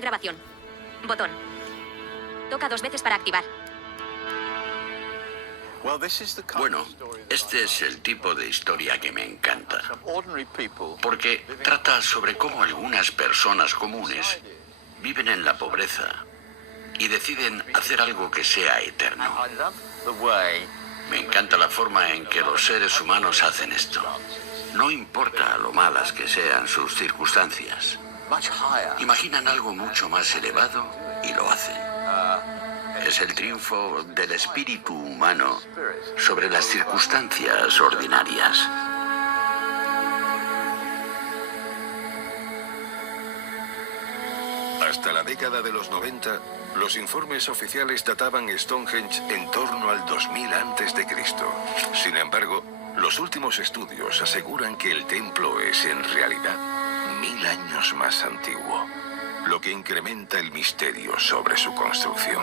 Grabación. Botón. Toca 2 veces para activar. Bueno, este es el tipo de historia que me encanta, porque trata sobre cómo algunas personas comunes viven en la pobreza y deciden hacer algo que sea eterno. Me encanta la forma en que los seres humanos hacen esto. No importa lo malas que sean sus circunstancias. Imaginan algo mucho más elevado y lo hacen. Es el triunfo del espíritu humano sobre las circunstancias ordinarias. Hasta la década de los 90, los informes oficiales databan Stonehenge en torno al 2000 a.C. Sin embargo, los últimos estudios aseguran que el templo es en realidad 1000 años más antiguo, lo que incrementa el misterio sobre su construcción.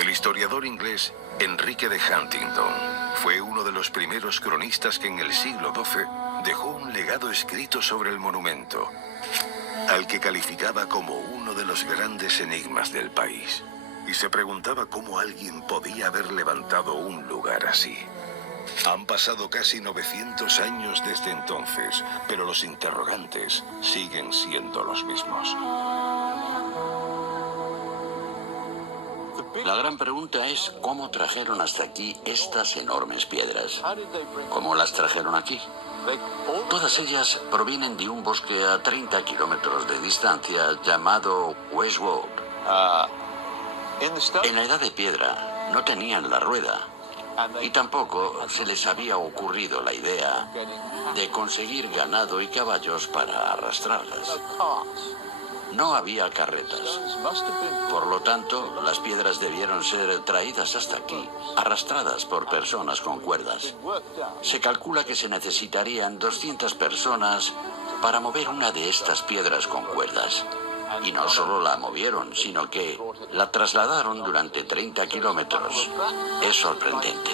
El historiador inglés Enrique de Huntingdon fue uno de los primeros cronistas que en el siglo XII dejó un legado escrito sobre el monumento, al que calificaba como uno de los grandes enigmas del país, y se preguntaba cómo alguien podía haber levantado un lugar así. Han pasado casi 900 años desde entonces, pero los interrogantes siguen siendo los mismos. La gran pregunta es cómo trajeron hasta aquí estas enormes piedras. ¿Cómo las trajeron aquí? Todas ellas provienen de un bosque a 30 kilómetros de distancia llamado Westwood. En la Edad de Piedra no tenían la rueda y tampoco se les había ocurrido la idea de conseguir ganado y caballos para arrastrarlas. No había carretas. Por lo tanto, las piedras debieron ser traídas hasta aquí, arrastradas por personas con cuerdas. Se calcula que se necesitarían 200 personas para mover una de estas piedras con cuerdas. Y no solo la movieron, sino que la trasladaron durante 30 kilómetros. Es sorprendente.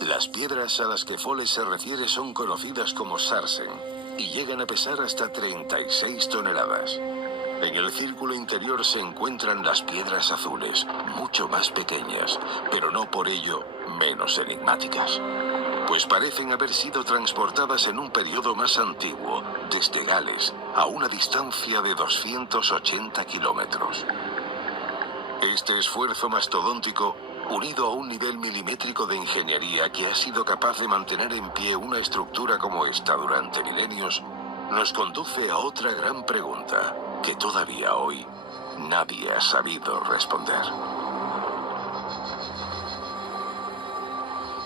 Las piedras a las que Fole se refiere son conocidas como sarsen y llegan a pesar hasta 36 toneladas. En el círculo interior se encuentran las piedras azules, mucho más pequeñas, pero no por ello menos enigmáticas, pues parecen haber sido transportadas en un periodo más antiguo, desde Gales, a una distancia de 280 kilómetros. Este esfuerzo mastodóntico, unido a un nivel milimétrico de ingeniería que ha sido capaz de mantener en pie una estructura como esta durante milenios, nos conduce a otra gran pregunta que todavía hoy nadie ha sabido responder.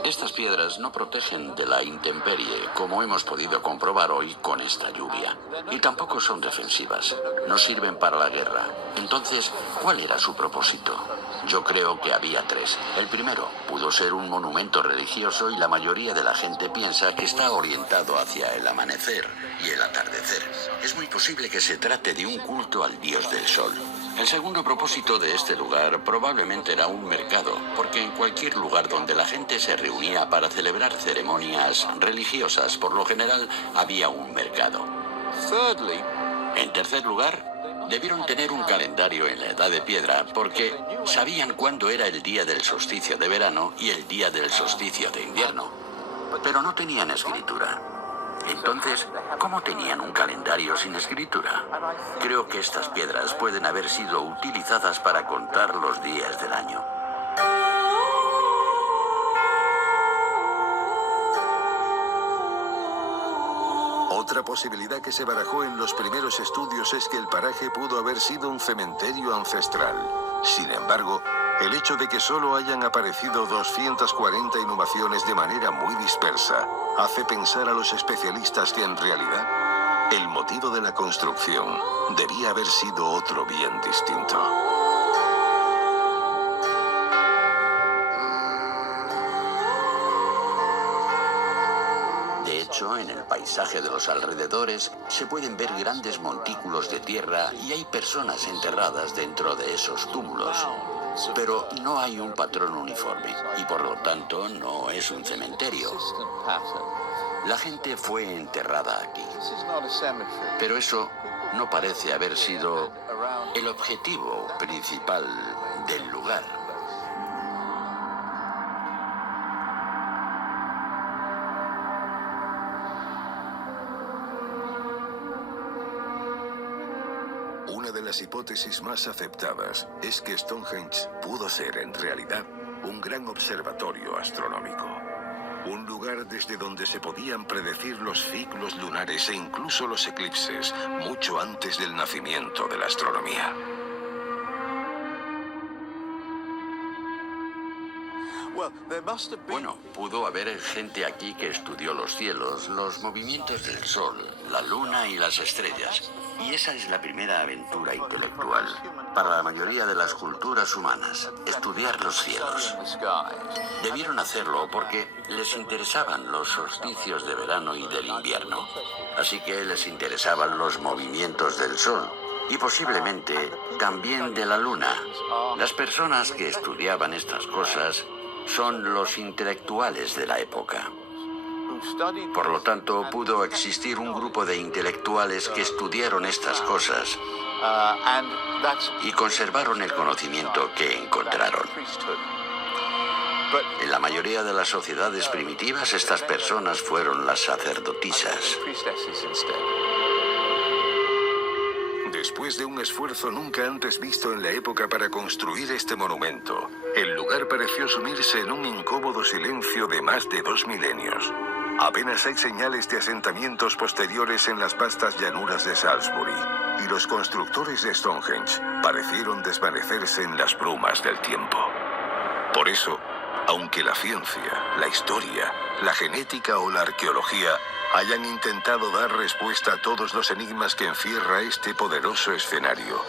Estas piedras no protegen de la intemperie, como hemos podido comprobar hoy con esta lluvia. Y tampoco son defensivas. No sirven para la guerra. Entonces, ¿cuál era su propósito? Yo creo que había 3. El primero, pudo ser un monumento religioso y la mayoría de la gente piensa que está orientado hacia el amanecer y el atardecer. Es muy posible que se trate de un culto al dios del sol. El segundo propósito de este lugar probablemente era un mercado, porque en cualquier lugar donde la gente se reunía para celebrar ceremonias religiosas, por lo general había un mercado. En tercer lugar, debieron tener un calendario en la Edad de Piedra, porque sabían cuándo era el día del solsticio de verano y el día del solsticio de invierno. Pero no tenían escritura. Entonces, ¿cómo tenían un calendario sin escritura? Creo que estas piedras pueden haber sido utilizadas para contar los días del año. Otra posibilidad que se barajó en los primeros estudios es que el paraje pudo haber sido un cementerio ancestral. Sin embargo, el hecho de que solo hayan aparecido 240 inhumaciones de manera muy dispersa hace pensar a los especialistas que en realidad el motivo de la construcción debía haber sido otro bien distinto. De hecho, en el paisaje de los alrededores se pueden ver grandes montículos de tierra y hay personas enterradas dentro de esos túmulos. Pero no hay un patrón uniforme y por lo tanto no es un cementerio. La gente fue enterrada aquí. Pero eso no parece haber sido el objetivo principal del lugar. Una de las hipótesis más aceptadas es que Stonehenge pudo ser en realidad un gran observatorio astronómico. Un lugar desde donde se podían predecir los ciclos lunares e incluso los eclipses, mucho antes del nacimiento de la astronomía. Bueno, pudo haber gente aquí que estudió los cielos, los movimientos del sol, la luna y las estrellas. Y esa es la primera aventura intelectual para la mayoría de las culturas humanas, estudiar los cielos. Debieron hacerlo porque les interesaban los solsticios de verano y del invierno. Así que les interesaban los movimientos del sol y posiblemente también de la luna. Las personas que estudiaban estas cosas son los intelectuales de la época. Por lo tanto, pudo existir un grupo de intelectuales que estudiaron estas cosas y conservaron el conocimiento que encontraron. En la mayoría de las sociedades primitivas, estas personas fueron las sacerdotisas. Después de un esfuerzo nunca antes visto en la época para construir este monumento, el lugar pareció sumirse en un incómodo silencio de más de 2 milenios. Apenas hay señales de asentamientos posteriores en las vastas llanuras de Salisbury, y los constructores de Stonehenge parecieron desvanecerse en las brumas del tiempo. Por eso, aunque la ciencia, la historia, la genética o la arqueología hayan intentado dar respuesta a todos los enigmas que encierra este poderoso escenario,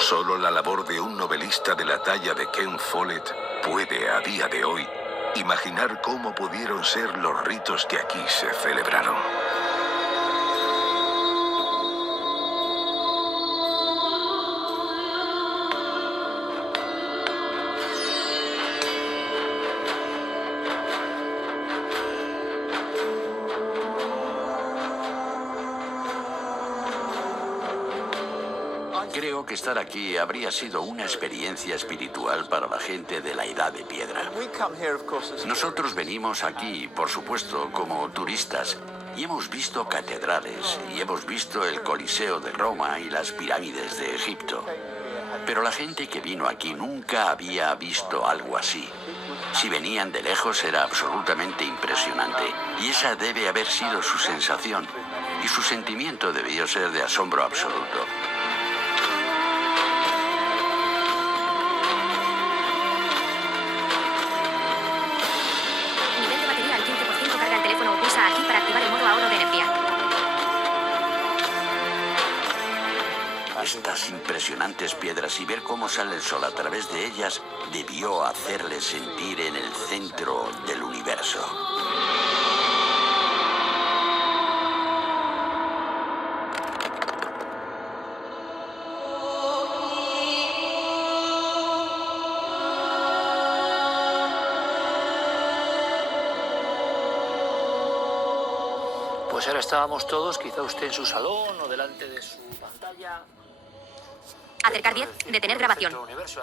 solo la labor de un novelista de la talla de Ken Follett puede, a día de hoy, imaginar cómo pudieron ser los ritos que aquí se celebraron. Creo que estar aquí habría sido una experiencia espiritual para la gente de la Edad de Piedra. Nosotros venimos aquí, por supuesto, como turistas, y hemos visto catedrales, y hemos visto el Coliseo de Roma y las pirámides de Egipto. Pero la gente que vino aquí nunca había visto algo así. Si venían de lejos era absolutamente impresionante, y esa debe haber sido su sensación, y su sentimiento debió ser de asombro absoluto. Aquí para activar el modo ahorro de energía. Estas impresionantes piedras y ver cómo sale el sol a través de ellas debió hacerles sentir en el centro del universo. Pues ahora estábamos todos, quizá usted en su salón o delante de su pantalla. Acercar 10, detener grabación. Universo,